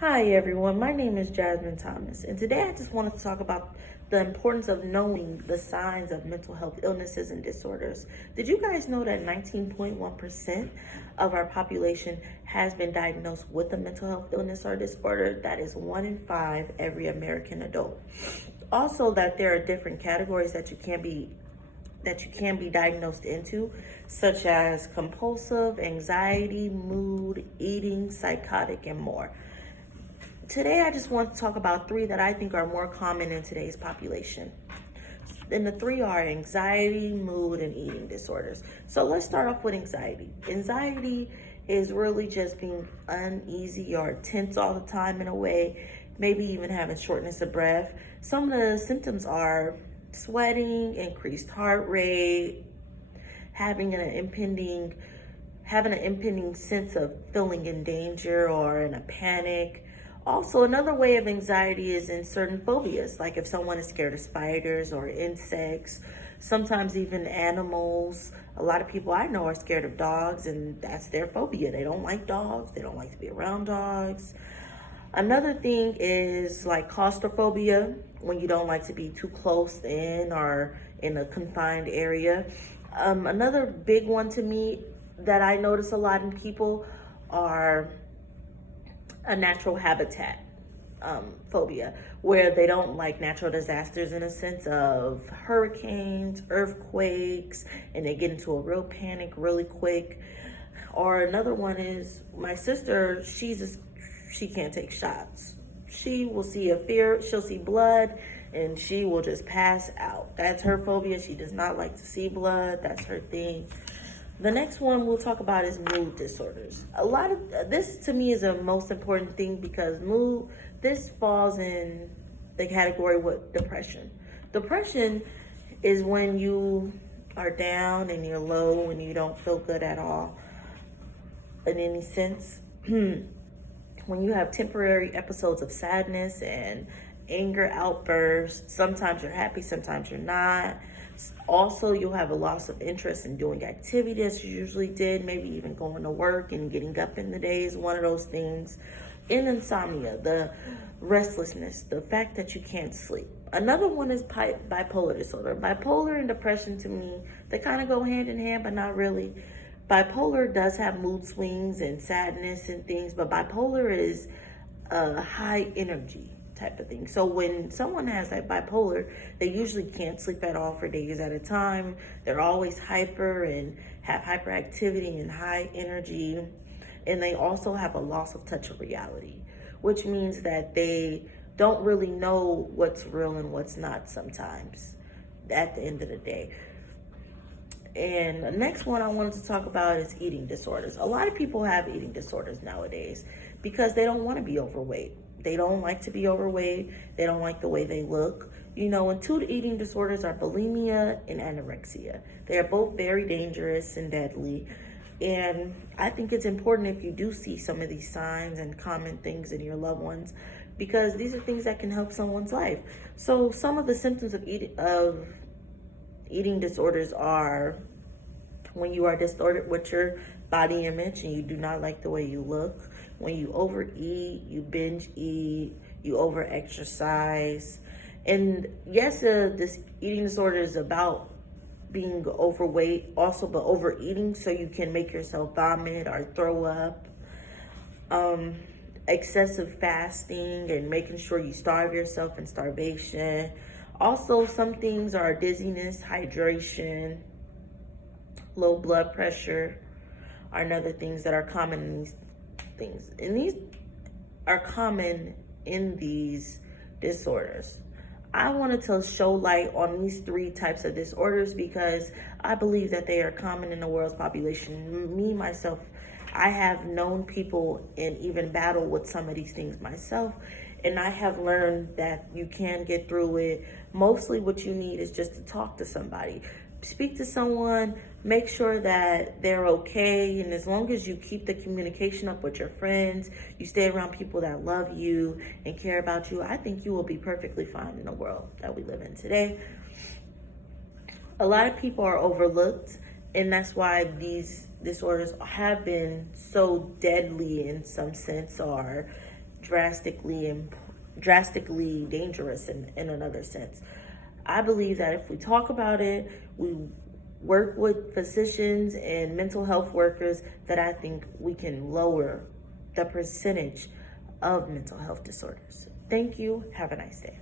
Hi everyone, my name is Jasmine Thomas, and today I just wanted to talk about the importance of knowing the signs of mental health illnesses and disorders. Did you guys know that 19.1% of our population has been diagnosed with a mental health illness or disorder? That is 1 in 5 every American adult. Also, that there are different categories that you can be diagnosed into, such as compulsive, anxiety, mood, eating, psychotic, and more. Today, I just want to talk about three that I think are more common in today's population. And the three are anxiety, mood, and eating disorders. So let's start off with anxiety. Anxiety is really just being uneasy or tense all the time in a way, maybe even having shortness of breath. Some of the symptoms are sweating, increased heart rate, having an impending sense of feeling in danger or in a panic. Also, another way of anxiety is in certain phobias, like if someone is scared of spiders or insects, sometimes even animals. A lot of people I know are scared of dogs, and that's their phobia. They don't like dogs, they don't like to be around dogs. Another thing is like claustrophobia, when you don't like to be too close in or in a confined area. Another big one to me that I notice a lot in people are a natural habitat phobia, where they don't like natural disasters in a sense of hurricanes, earthquakes, and they get into a real panic really quick. Or another one is my sister, she can't take shots. She will see she'll see blood and she will just pass out. That's her phobia. She does not like to see blood. That's her thing. The next one we'll talk about is mood disorders. A lot of this to me is a most important thing because this falls in the category with depression. Depression is when you are down and you're low and you don't feel good at all in any sense. When you have temporary episodes of sadness and anger outbursts, sometimes you're happy, sometimes you're not. Also, you'll have a loss of interest in doing activities you usually did, maybe even going to work and getting up in the day is one of those things. And insomnia, the restlessness, the fact that you can't sleep. Another one is bipolar disorder. Bipolar and depression, to me, they kind of go hand in hand, but not really. Bipolar does have mood swings and sadness and things, but bipolar is a high energy type of thing. So when someone has that bipolar, they usually can't sleep at all for days at a time. They're always hyper and have hyperactivity and high energy. And they also have a loss of touch of reality, which means that they don't really know what's real and what's not sometimes at the end of the day. And the next one I wanted to talk about is eating disorders. A lot of people have eating disorders nowadays because they don't want to be overweight. They don't like to be overweight. They don't like the way they look. And two eating disorders are bulimia and anorexia. They are both very dangerous and deadly. And I think it's important if you do see some of these signs and common things in your loved ones, because these are things that can help someone's life. So some of the symptoms of eating disorders are when you are distorted with your body image and you do not like the way you look, when you overeat, you binge eat, you over exercise. And yes, this eating disorder is about being overweight also, but overeating so you can make yourself vomit or throw up. Excessive fasting and making sure you starve yourself in starvation. Also, some things are dizziness, hydration, low blood pressure are another things that are common in these things. And these are common in these disorders. I wanted to show light on these three types of disorders because I believe that they are common in the world's population. Me, myself, I have known people and even battled with some of these things myself. And I have learned that you can get through it. Mostly what you need is just to talk to somebody. Speak to someone, make sure that they're okay. And as long as you keep the communication up with your friends, you stay around people that love you and care about you, I think you will be perfectly fine in the world that we live in today. A lot of people are overlooked, and that's why these disorders have been so deadly in some sense, or drastically dangerous in another sense. I believe that if we talk about it, we work with physicians and mental health workers, that I think we can lower the percentage of mental health disorders. Thank you. Have a nice day.